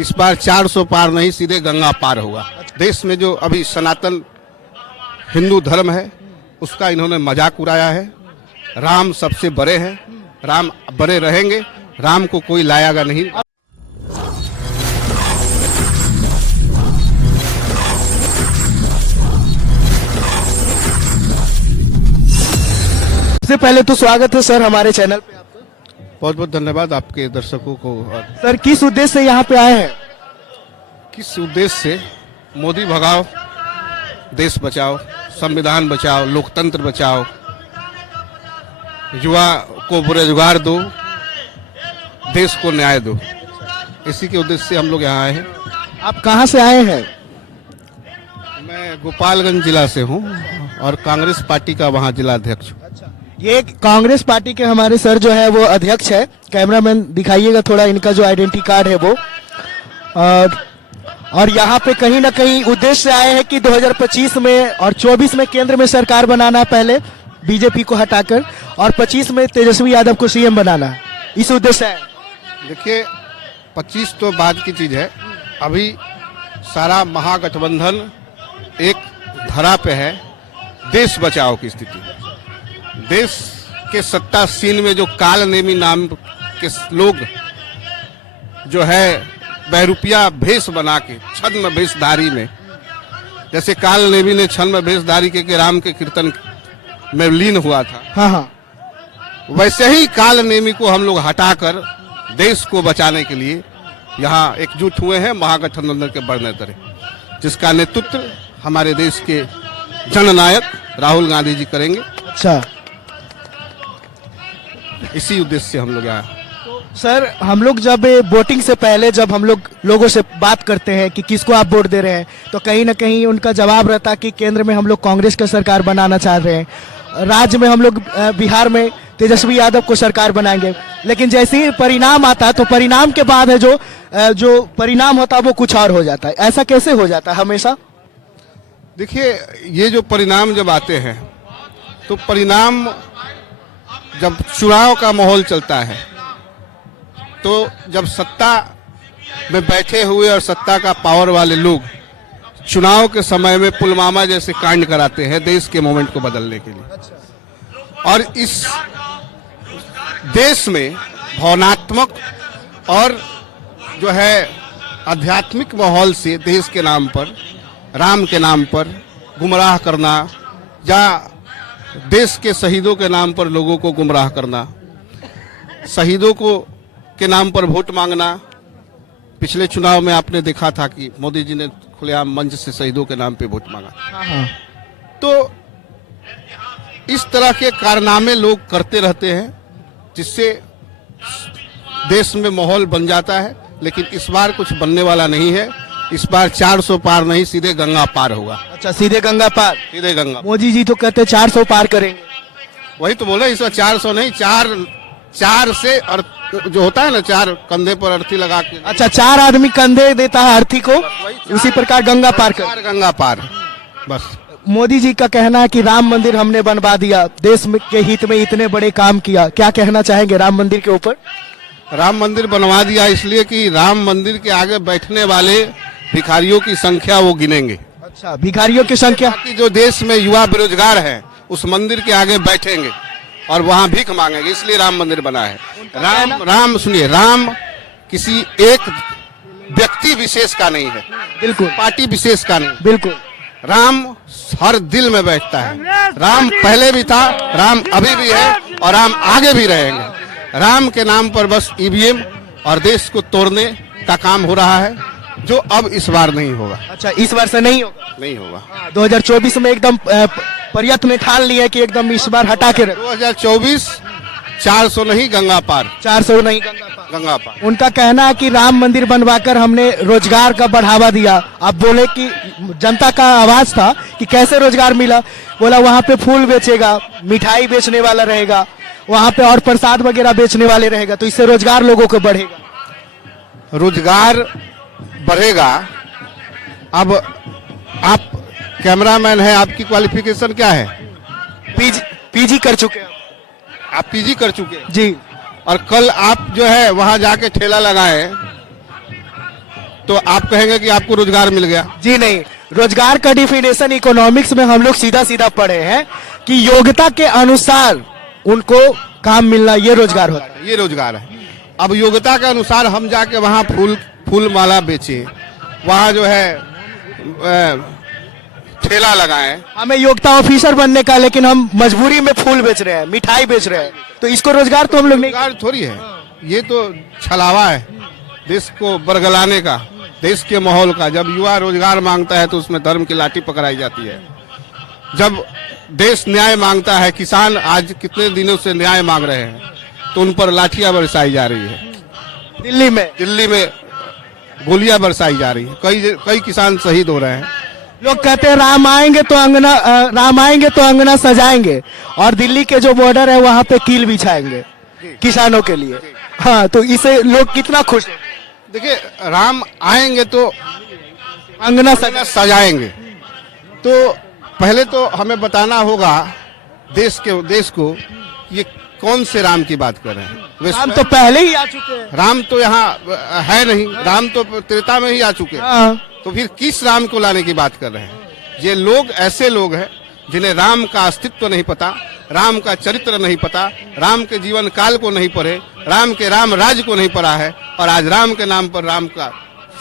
इस बार 400 पार नहीं, सीधे गंगा पार होगा। देश में जो अभी सनातन हिंदू धर्म है उसका इन्होंने मजाक उड़ाया है। राम सबसे बड़े हैं, राम बड़े रहेंगे, राम को कोई लाएगा नहीं। सबसे पहले तो स्वागत है सर हमारे चैनल पे आपका। बहुत बहुत धन्यवाद आपके दर्शकों को। और सर किस उद्देश्य से यहाँ पे आए हैं? किस उद्देश्य से? मोदी भगाओ, देश बचाओ, संविधान बचाओ, लोकतंत्र बचाओ, युवा को रोजगार दो, देश को न्याय दो। इसी के उद्देश्य से हम लोग यहाँ आए हैं। आप कहाँ से आए हैं? मैं गोपालगंज जिला से हूँ और कांग्रेस पार्टी का वहाँ जिला अध्यक्ष हूँ। ये कांग्रेस पार्टी के हमारे सर जो है वो अध्यक्ष है। कैमरामैन दिखाइएगा थोड़ा इनका जो आइडेंटिटी कार्ड है वो। और यहाँ पे कहीं ना कहीं उद्देश्य से आए हैं कि 2025 में और 24 में केंद्र में सरकार बनाना, पहले बीजेपी को हटाकर, और 25 में तेजस्वी यादव को सीएम बनाना है। इस उद्देश्य से आए। देखिए 25 तो बाद की चीज है, अभी सारा महागठबंधन एक धरा पे है। देश बचाओ की स्थिति, देश के सत्तासीन में जो कालनेमी नाम के लोग जो है बहरूपिया भेष बना के छद्म भेषधारी में, जैसे कालनेमी ने छद्म भेषधारी के राम के कीर्तन में लीन हुआ था, हाँ, वैसे ही कालनेमी को हम लोग हटाकर देश को बचाने के लिए यहाँ एकजुट हुए हैं महागठबंधन के बड़ नेता, जिसका नेतृत्व हमारे देश के जननायक राहुल गांधी जी करेंगे। अच्छा, इसी उद्देश्य से हम लोग यहाँ। सर हम लोग जब वोटिंग से पहले जब हम लोग लोगों से बात करते हैं कि किसको आप वोट दे रहे हैं, तो कहीं ना कहीं उनका जवाब रहता है कि केंद्र में हम लोग कांग्रेस का सरकार बनाना चाह रहे हैं, राज्य में हम लोग बिहार में तेजस्वी यादव को सरकार बनाएंगे। लेकिन जैसे ही परिणाम आता है तो परिणाम के बाद है जो परिणाम होता है वो कुछ और हो जाता है। ऐसा कैसे हो जाता है हमेशा? देखिए ये जो परिणाम जब आते हैं तो परिणाम, जब चुनाव का माहौल चलता है तो जब सत्ता में बैठे हुए और सत्ता का पावर वाले लोग चुनाव के समय में पुलवामा जैसे कांड कराते हैं देश के मोमेंट को बदलने के लिए, और इस देश में भावनात्मक और जो है आध्यात्मिक माहौल से देश के नाम पर, राम के नाम पर गुमराह करना, या देश के शहीदों के नाम पर लोगों को गुमराह करना, शहीदों को के नाम पर वोट मांगना। पिछले चुनाव में आपने देखा था कि मोदी जी ने खुलेआम मंच से शहीदों के नाम पे वोट मांगा। हाँ। तो इस तरह के कारनामे लोग करते रहते हैं जिससे देश में माहौल बन जाता है। लेकिन इस बार कुछ बनने वाला नहीं है। इस बार 400 पार नहीं, सीधे गंगा पार होगा। अच्छा, सीधे गंगा पार? सीधे गंगा। मोदी जी तो कहते 400 पार करेंगे। वही तो बोले, इस बार 400 नहीं, चार से, और जो होता है ना, 4 कंधे पर अर्थी लगा के। अच्छा, 4 आदमी कंधे देता है अर्थी को, उसी प्रकार गंगा पार कर। 4 गंगा पार बस। मोदी जी का कहना है कि राम मंदिर हमने बनवा दिया, देश के हित में इतने बड़े काम किया। क्या कहना चाहेंगे राम मंदिर के ऊपर? राम मंदिर बनवा दिया इसलिए कि राम मंदिर के आगे बैठने वाले भिखारियों की संख्या वो गिनेंगे। अच्छा, भिखारियों की संख्या? कि जो देश में युवा बेरोजगार हैं उस मंदिर के आगे बैठेंगे और वहां भीख मांगेंगे, इसलिए राम मंदिर बना है। राम सुनिए, राम किसी एक व्यक्ति विशेष का नहीं है, बिल्कुल, पार्टी विशेष का नहीं। बिल्कुल, राम हर दिल में बैठता है। राम पहले भी था, राम अभी भी है और राम आगे भी रहेंगे। राम के नाम पर बस ईवीएम और देश को तोड़ने का काम हो रहा है, जो अब इस बार नहीं होगा। अच्छा, इस बार से नहीं होगा? नहीं होगा। 2024 में एकदम प्रयत्न ठान लिया कि एकदम इस बार हटा के 2024 400 नहीं, गंगा पार। 400 नहीं, गंगा पार। उनका कहना है कि राम मंदिर बनवाकर हमने रोजगार का बढ़ावा दिया। आप बोले कि जनता का आवाज था कि कैसे रोजगार मिला, बोला वहाँ पे फूल बेचेगा, मिठाई बेचने वाला रहेगा, वहाँ पे और प्रसाद वगैरह बेचने वाले रहेगा, तो इससे रोजगार लोगों को बढ़ेगा। रोजगार बढ़ेगा। अब आप कैमरामैन है, आपकी क्वालिफिकेशन क्या है? पीजी कर चुके हैं आप? पीजी कर चुके हैं जी। और कल आप जो है वहां जाके ठेला लगाए तो आप कहेंगे कि आपको रोजगार मिल गया। जी नहीं, रोजगार का डिफिनेशन इकोनॉमिक्स में हम लोग सीधा सीधा पढ़े हैं कि योग्यता के अनुसार उनको काम मिलना ये रोजगार होता है। ये रोजगार है। अब योग्यता के अनुसार हम जाके वहाँ फूल माला बेचे, वहाँ जो है ठेला लगाएं। हमें योग्यता ऑफिसर बनने का, लेकिन हम मजबूरी में फूल बेच रहे हैं, मिठाई बेच रहे हैं, तो इसको रोजगार तो हम लोग नहीं। रोजगार थोड़ी है, ये तो छलावा है देश को बरगलाने का, देश के माहौल का। जब युवा रोजगार मांगता है तो उसमें धर्म की लाठी पकड़ाई जाती है। जब देश न्याय मांगता है, किसान आज कितने दिनों से न्याय मांग रहे हैं, तो उन पर लाठियां बरसाई जा रही है। दिल्ली में गोलियां बरसाई जा रही है, कई किसान शहीद हो रहे हैं। लोग कहते हैं राम आएंगे तो अंगना सजाएंगे, और दिल्ली के जो बॉर्डर है वहां पे कील बिछाएंगे किसानों के लिए। हाँ, तो इसे लोग कितना खुश हैं। देखिए, राम आएंगे तो अंगना सजाएंगे। तो पहले तो हमें बताना होगा देश को ये कौन से राम की बात कर रहे हैं। राम तो पहले ही आ चुके हैं। राम तो यहाँ है नहीं, राम तो त्रेता में ही आ चुके हैं। हाँ। तो फिर किस राम को लाने की बात कर रहे हैं। ये लोग ऐसे लोग हैं जिन्हें राम का अस्तित्व नहीं पता, राम का चरित्र नहीं पता, राम के जीवन काल को नहीं पढ़े, राम के राम राज को नहीं पढ़ा है, और आज राम के नाम पर राम का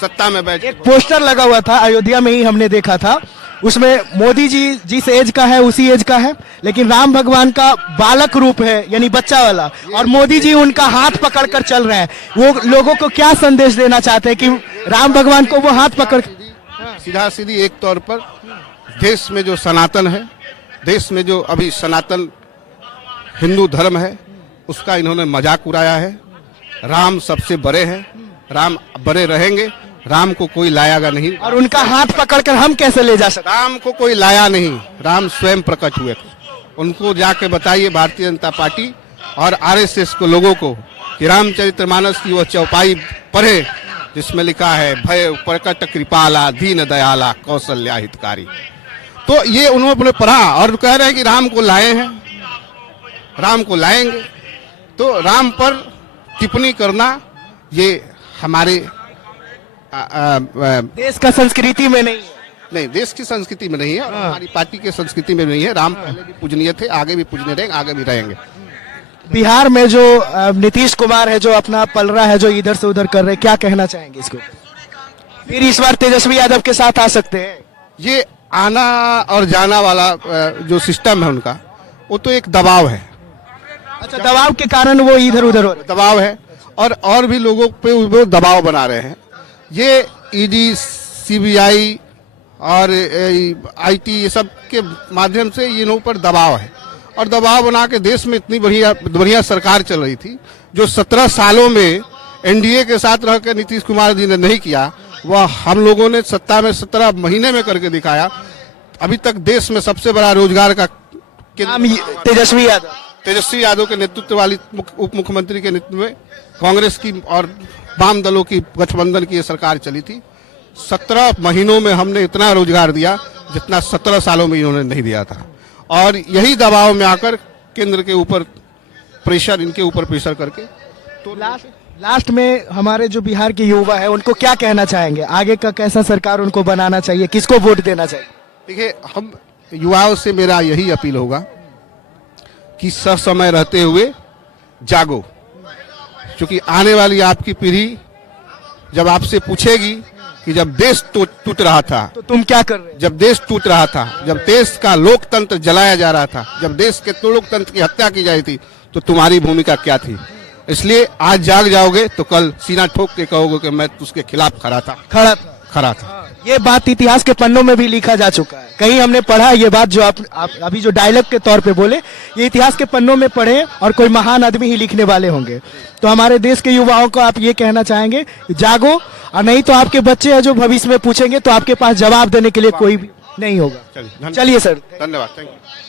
सत्ता में बैठ। एक पोस्टर लगा हुआ था अयोध्या में ही, हमने देखा था, उसमें मोदी जी जिस एज का है उसी एज का है, लेकिन राम भगवान का बालक रूप है, यानी बच्चा वाला, और मोदी जी उनका हाथ पकड़कर चल रहे हैं। वो लोगों को क्या संदेश देना चाहते हैं कि राम भगवान को वो हाथ पकड़। सीधा सीधी एक तौर पर देश में जो सनातन है, देश में जो अभी सनातन हिंदू धर्म है, उसका इन्होंने मजाक उड़ाया है। राम सबसे बड़े हैं, राम बड़े रहेंगे, राम को कोई लाएगा नहीं। और उनका हाथ पकड़कर हम कैसे ले जा सकते? राम को कोई लाया नहीं, राम स्वयं प्रकट हुए थे। उनको जाके बताइए भारतीय जनता पार्टी और आरएसएस को, लोगों को, कि रामचरितमानस की वो चौपाई पढ़े जिसमें लिखा है भय प्रकट कृपाला दीन दयाला कौशल्या हितकारी। तो ये उन्होंने पढ़ा और कह रहे हैं कि राम को लाए हैं, राम को लाएंगे। तो राम पर टिप्पणी करना ये हमारे देश का संस्कृति में नहीं है। नहीं, देश की संस्कृति में नहीं है और हमारी पार्टी की संस्कृति में नहीं है। राम पहले भी पूजनीय थे, आगे भी पूजनीय रहेंगे, आगे भी रहेंगे। बिहार में जो नीतीश कुमार है, जो अपना पलड़ा है, जो इधर से उधर कर रहे हैं, क्या कहना चाहेंगे इसको? फिर इस बार तेजस्वी यादव के साथ आ सकते हैं? ये आना और जाना वाला जो सिस्टम है उनका, वो तो एक दबाव है। अच्छा, दबाव के कारण वो इधर उधर हो रहे हैं। दबाव है और भी लोगों पे वो दबाव बना रहे हैं। ये ईडी, सीबीआई और आईटी, ये सब के माध्यम से इन ऊपर दबाव है, और दबाव बना के देश में इतनी बढ़िया सरकार चल रही थी, जो 17 सालों में एनडीए के साथ रह के नीतीश कुमार जी ने नहीं किया, वह हम लोगों ने सत्ता में 17 महीने में करके दिखाया। अभी तक देश में सबसे बड़ा रोजगार का तेजस्वी यादव के नेतृत्व वाली उप मुख्यमंत्री के नेतृत्व में कांग्रेस की और वाम दलों की गठबंधन की सरकार चली थी। 17 महीनों में हमने इतना रोजगार दिया जितना 17 सालों में इन्होंने नहीं दिया था, और यही दबाव में आकर केंद्र के ऊपर प्रेशर, इनके ऊपर प्रेशर करके। तो लास्ट में हमारे जो बिहार के युवा है उनको क्या कहना चाहेंगे? आगे का कैसा सरकार उनको बनाना चाहिए, किसको वोट देना चाहिए? देखिए, हम युवाओं से मेरा यही अपील होगा कि ससमय रहते हुए जागो, क्योंकि आने वाली आपकी पीढ़ी जब आपसे पूछेगी कि जब देश टूट रहा था तो तुम क्या कर रहे? जब देश टूट रहा था, जब देश का लोकतंत्र जलाया जा रहा था, जब देश के तो लोकतंत्र की हत्या की जाती थी, तो तुम्हारी भूमिका क्या थी? इसलिए आज जाग जाओगे तो कल सीना ठोक के कहोगे कि मैं उसके खिलाफ खड़ा था। ये बात इतिहास के पन्नों में भी लिखा जा चुका है। कहीं हमने पढ़ा ये बात, जो आप अभी जो डायलॉग के तौर पे बोले, ये इतिहास के पन्नों में पढ़े और कोई महान आदमी ही लिखने वाले होंगे। तो हमारे देश के युवाओं को आप ये कहना चाहेंगे, जागो, और नहीं तो आपके बच्चे हैं जो भविष्य में पूछेंगे तो आपके पास जवाब देने के लिए कोई भी नहीं होगा। चलिए सर, धन्यवाद, थैंक यू।